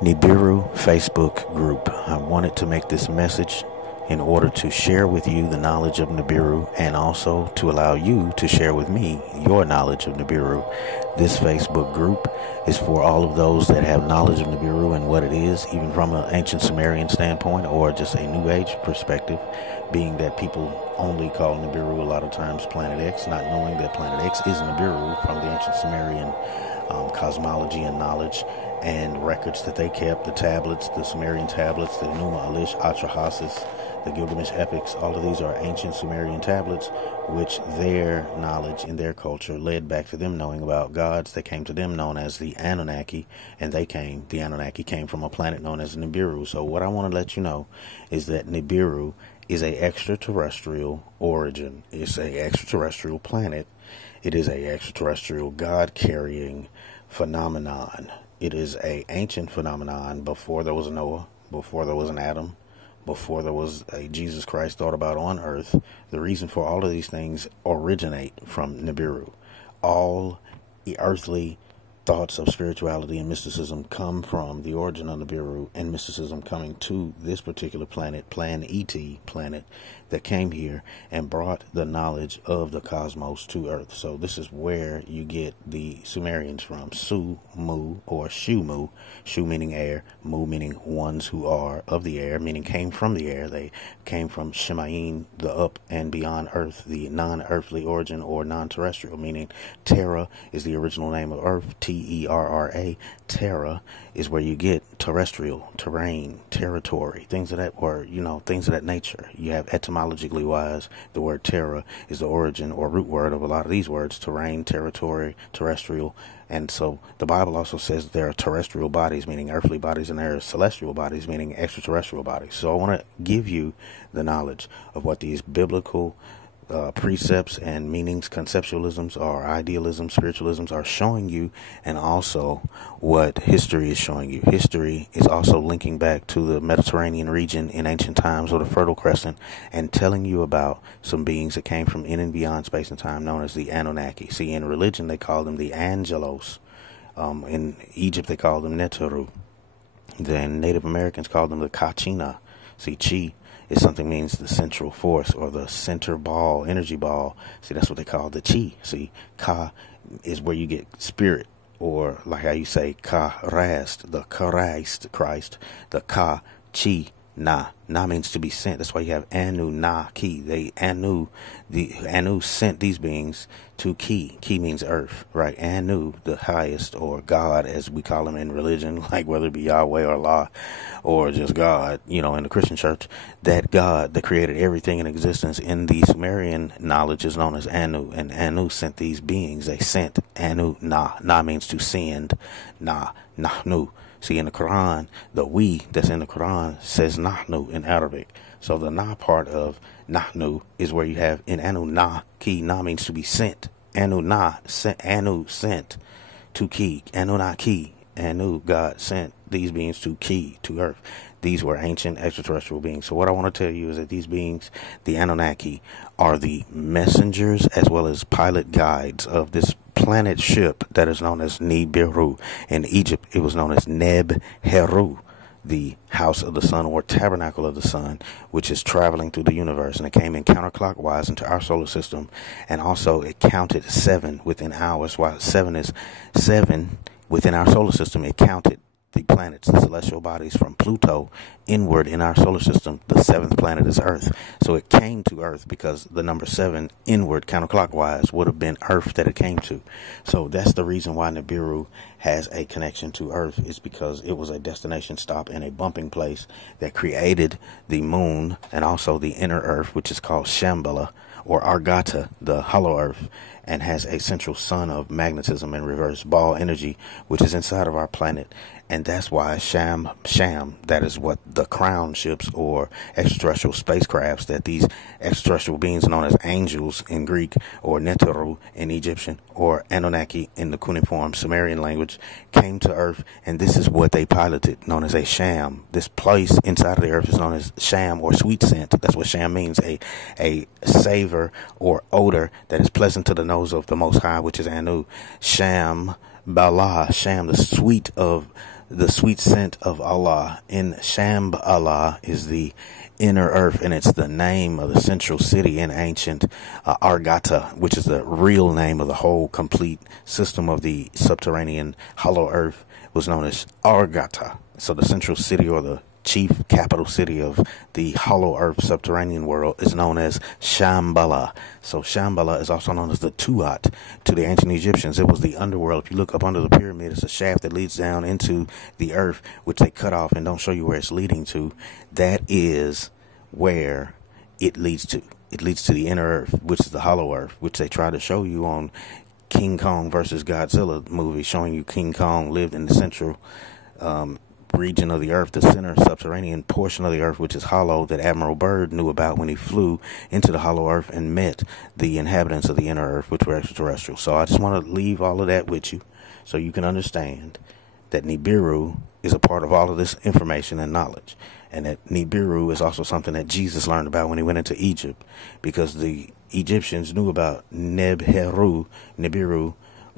Nibiru Facebook group. I wanted to make this message in order to share with you the knowledge of Nibiru and also to allow you to share with me your knowledge of Nibiru. This Facebook group is for all of those that have knowledge of Nibiru and what it is, even from an ancient Sumerian standpoint or just a New Age perspective, being that people only call Nibiru a lot of times Planet X, not knowing that Planet X is Nibiru from the ancient Sumerian cosmology and knowledge and records that they kept, the tablets, the Sumerian tablets, the Enuma Elish, Atrahasis, the Gilgamesh epics. All of these are ancient Sumerian tablets, which their knowledge in their culture led back to them knowing about gods that came to them known as the Anunnaki, and the Anunnaki came from a planet known as Nibiru. So what I want to let you know is that Nibiru is a extraterrestrial origin. It's a extraterrestrial planet. It is a extraterrestrial God-carrying phenomenon. It is a ancient phenomenon before there was a Noah, before there was an Adam, before there was a Jesus Christ thought about on earth. The reason for all of these things originate from Nibiru. All earthly thoughts of spirituality and mysticism come from the origin of Nibiru, and mysticism coming to this particular planet, Plan ET planet, that came here and brought the knowledge of the cosmos to Earth. So this is where you get the Sumerians from. Su, Mu, or Shu Mu. Shu meaning air, Mu meaning ones who are of the air, meaning came from the air. They came from Shemaim, the up and beyond Earth, the non-earthly origin or non-terrestrial, meaning Terra is the original name of Earth, Terra. Terra is where you get terrestrial, terrain, territory, things of that, or, things of that nature. You have etymologically wise, the word terra is the origin or root word of a lot of these words: terrain, territory, terrestrial. And so the Bible also says there are terrestrial bodies, meaning earthly bodies, and there are celestial bodies, meaning extraterrestrial bodies. So I want to give you the knowledge of what these biblical precepts and meanings, conceptualisms or idealisms, spiritualisms are showing you, and also what history is showing you. History is also linking back to the Mediterranean region in ancient times, or the Fertile Crescent, and telling you about some beings that came from in and beyond space and time known as the Anunnaki. See, in religion they call them the Angelos. In Egypt they call them Neteru. Then Native Americans call them the Kachina. See, Chi is something means the central force or the center ball, energy ball. See, that's what they call the Chi. See, Ka is where you get spirit, or like how you say Ka-rast, the Christ, the Ka, Chi, Na. Na means to be sent. That's why you have Anu-Na-Ki. Anu sent these beings to Ki. Ki means earth, right? Anu, the highest, or God, as we call him in religion, like whether it be Yahweh or Allah, or just God, in the Christian church. That God that created everything in existence in the Sumerian knowledge is known as Anu, and Anu sent these beings. They sent Anu-Na. Na means to send. Nahnu. See, in the Quran, the we that's in the Quran says Nahnu in Arabic. So the Na part of Nahnu is where you have in Anu-Na, Ki. Na means to be sent. Anu-Na, Anu sent to Ki. Anu-Na-Ki. Anu, God sent these beings to Ki, to Earth. These were ancient extraterrestrial beings. So what I want to tell you is that these beings, the Anunnaki, are the messengers as well as pilot guides of this planet ship that is known as Nibiru. In Egypt, it was known as Neb-Heru, the house of the sun or tabernacle of the sun, which is traveling through the universe. And it came in counterclockwise into our solar system. And also it counted 7 within ours. While 7 is 7 within our solar system, it counted the planets, the celestial bodies from Pluto inward in our solar system. The 7th planet is Earth. So it came to Earth because the number 7 inward counterclockwise would have been Earth that it came to. So that's the reason why Nibiru has a connection to Earth, is because it was a destination stop and a bumping place that created the moon and also the inner Earth, which is called Shambhala or Argata, the hollow Earth, and has a central sun of magnetism and reverse ball energy, which is inside of our planet. And that's why Sham, that is what the crown ships or extraterrestrial spacecrafts that these extraterrestrial beings known as angels in Greek, or Neteru in Egyptian, or Anunnaki in the cuneiform Sumerian language, came to Earth, and this is what they piloted, known as a sham. This place inside of the Earth is known as sham or sweet scent. That's what sham means, a savor or odor that is pleasant to the nose of the Most High, which is Anu. Sham, Bala, sham, the sweet of the sweet scent of Allah. In Shambhala is the inner earth, and it's the name of the central city in ancient Argata, which is the real name of the whole complete system of the subterranean hollow earth, was known as Argata. So the central city, or the chief capital city of the hollow earth subterranean world, is known as Shambhala. So Shambhala is also known as the Tuat to the ancient Egyptians. It was the underworld. If you look up under the pyramid, it's a shaft that leads down into the earth, which they cut off and don't show you where it's leading to. That is where it leads to. It leads to the inner earth, which is the hollow earth, which they try to show you on King Kong versus Godzilla movie, showing you King Kong lived in the central region of the earth, the center subterranean portion of the earth, which is hollow, that Admiral Byrd knew about when he flew into the hollow earth and met the inhabitants of the inner earth, which were extraterrestrial. So I just want to leave all of that with you so you can understand that Nibiru is a part of all of this information and knowledge, and that Nibiru is also something that Jesus learned about when he went into Egypt, because the Egyptians knew about Nibiru,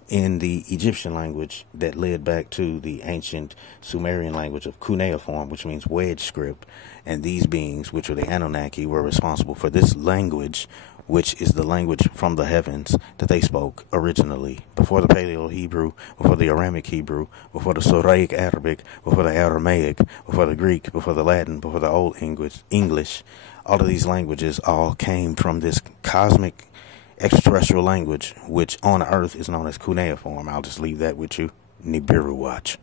in the Egyptian language that led back to the ancient Sumerian language of cuneiform, which means wedge script. And these beings, which were the Anunnaki, were responsible for this language, which is the language from the heavens that they spoke originally, before the Paleo-Hebrew, before the Aramic Hebrew, before the Soraic Arabic, before the Aramaic, before the Greek, before the Latin, before the Old English. All of these languages all came from this cosmic extraterrestrial language, which on Earth is known as cuneiform. I'll just leave that with you. Nibiru watch.